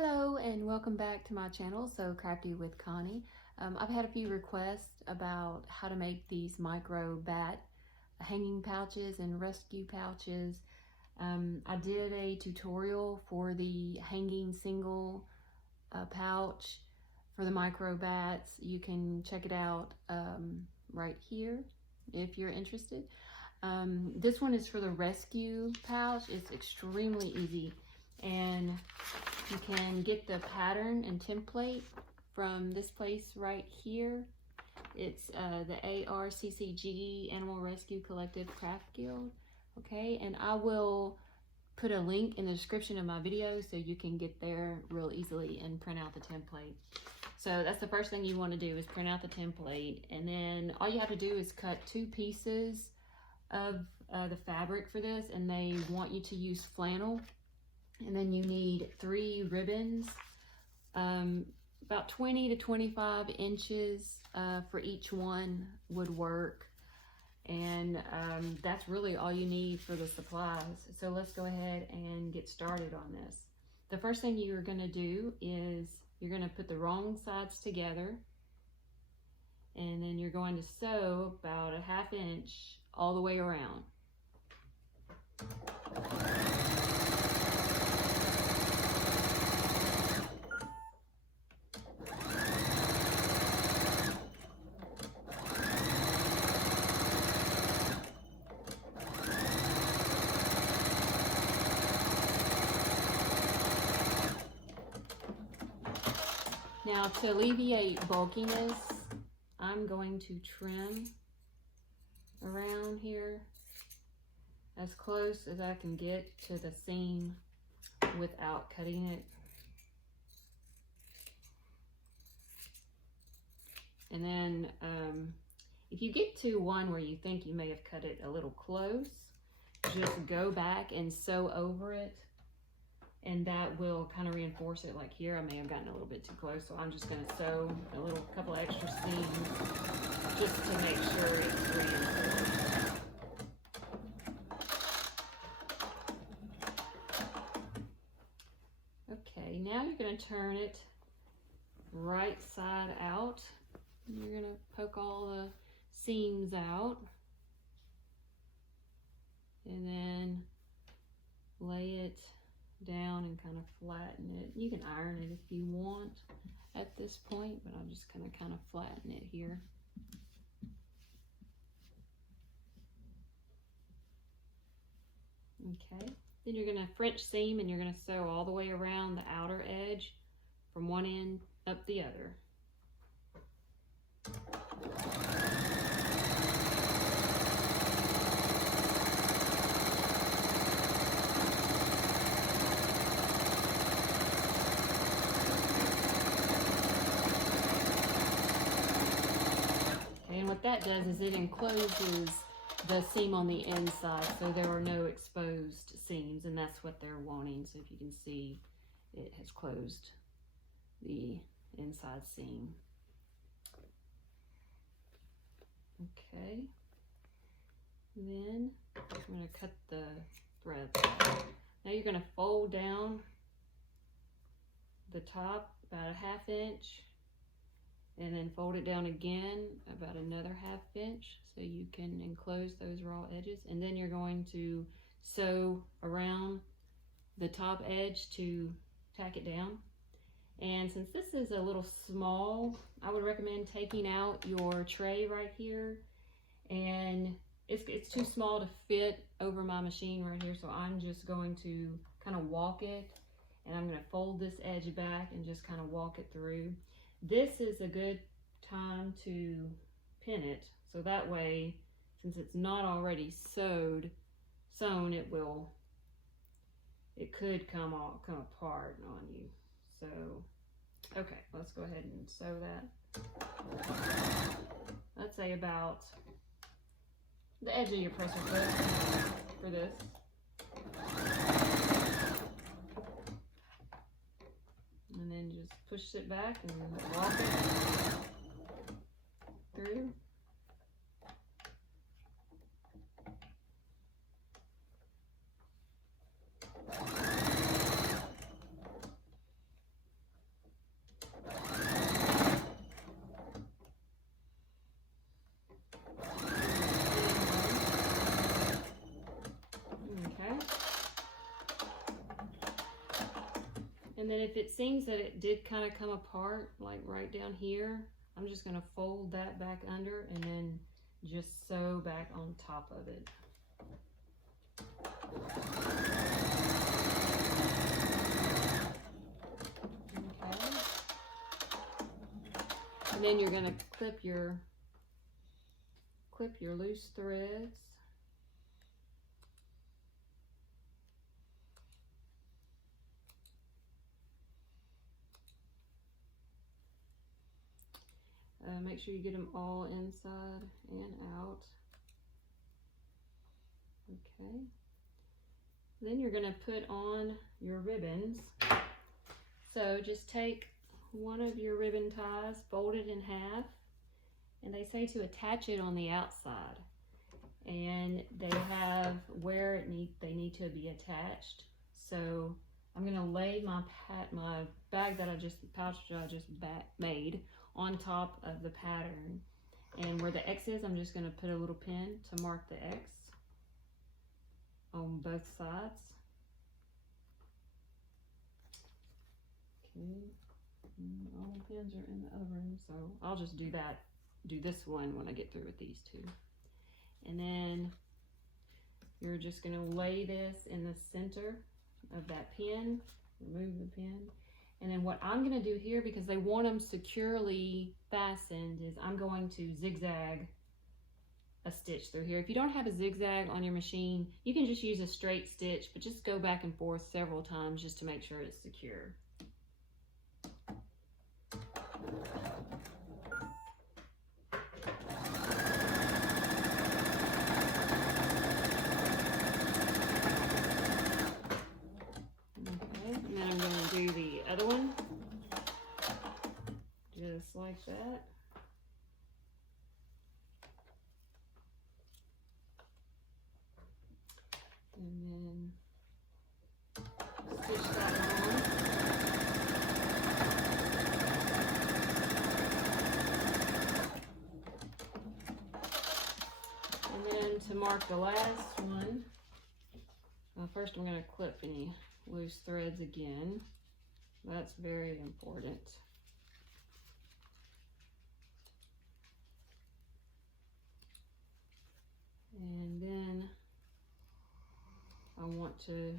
Hello and welcome back to my channel, So Crafty with Connie. I've had a few requests about how to make these microbat hanging pouches and rescue pouches. I did a tutorial for the hanging single pouch for the microbats. You can check it out right here if you're interested. This one is for the rescue pouch. It's extremely easy, and you can get the pattern and template from this place right here. It's the ARCCG Animal Rescue Collective Craft Guild. Okay, and I will put a link in the description of my video so you can get there real easily and print out the template. So that's the first thing you want to do, is print out the template, and then all you have to do is cut 2 pieces of the fabric for this, and they want you to use flannel. And then you need 3 ribbons, about 20 to 25 inches for each one would work. And that's really all you need for the supplies. So let's go ahead and get started on this. The first thing you're going to do is you're going to put the wrong sides together, and then you're going to sew about a 1/2 inch all the way around. Now, to alleviate bulkiness, I'm going to trim around here as close as I can get to the seam without cutting it. And then if you get to one where you think you may have cut it a little close, just go back and sew over it, and that will kind of reinforce it. Like here, I may have gotten a little bit too close, so I'm just going to sew a couple extra seams just to make sure it's reinforced. Okay, now you're going to turn it right side out. You're going to poke all the seams out, and then lay it down and kind of flatten it. You can iron it if you want at this point, but I'm just going to kind of flatten it here. Okay, then you're going to French seam, and you're going to sew all the way around the outer edge from one end up the other. And what that does is it encloses the seam on the inside, so there are no exposed seams, and that's what they're wanting. So if you can see, it has closed the inside seam. Okay, then I'm going to cut the threads out. Now you're going to fold down the top about a 1/2 inch, and then fold it down again about another 1/2 inch so you can enclose those raw edges. And then you're going to sew around the top edge to tack it down. And since this is a little small, I would recommend taking out your tray right here. And it's too small to fit over my machine right here, so I'm just going to kind of walk it, and I'm going to fold this edge back and just kind of walk it through. This is a good time to pin it, so that way, since it's not already sewn, it could come apart on you. So, okay, let's go ahead and sew that. Let's say about the edge of your presser foot for this. And then just push it back and walk it through. And then if it seems that it did kind of come apart, like right down here, I'm just going to fold that back under and then just sew back on top of it. Okay. And then you're going to clip your loose threads. Make sure you get them all inside and out. Okay. Then you're going to put on your ribbons. So just take one of your ribbon ties, fold it in half, and they say to attach it on the outside. And they have where they need to be attached. So I'm going to lay my bag that pouch that I just made on top of the pattern, and where the X is, I'm just going to put a little pin to mark the X on both sides. Okay, all the pins are in the other room, so I'll just do this one when I get through with these two. And then you're just going to lay this in the center of that pin, remove the pin. And then what I'm going to do here, because they want them securely fastened, is I'm going to zigzag a stitch through here. If you don't have a zigzag on your machine, you can just use a straight stitch, but just go back and forth several times just to make sure it's secure. Just like that. And then stitch that on. And then to mark the last one, first I'm going to clip any loose threads again. That's very important. And then I want to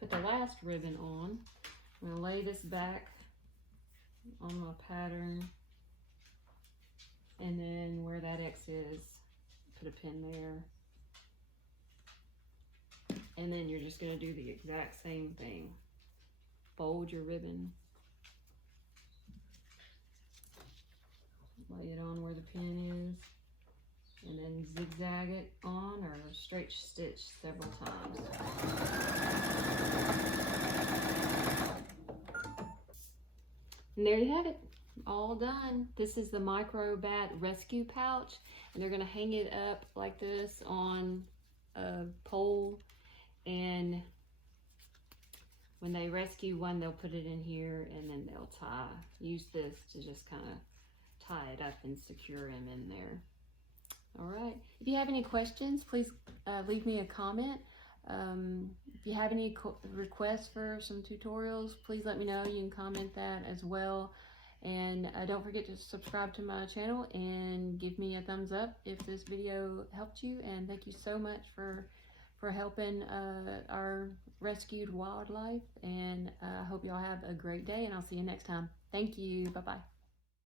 put the last ribbon on. I'm going to lay this back on my pattern, and then where that X is, put a pin there. And then you're just going to do the exact same thing. Fold your ribbon, lay it on where the pin is, and then zigzag it on or straight stitch several times. And there you have it, all done. This is the microbat rescue pouch, and they're going to hang it up like this on a pole, and when they rescue one, they'll put it in here, and then they'll use this to just kind of tie it up and secure him in there. All right. If you have any questions, please leave me a comment. If you have any requests for some tutorials, please let me know. You can comment that as well. And don't forget to subscribe to my channel and give me a thumbs up if this video helped you. And thank you so much for helping our rescued wildlife. And I hope y'all have a great day, and I'll see you next time. Thank you. Bye-bye.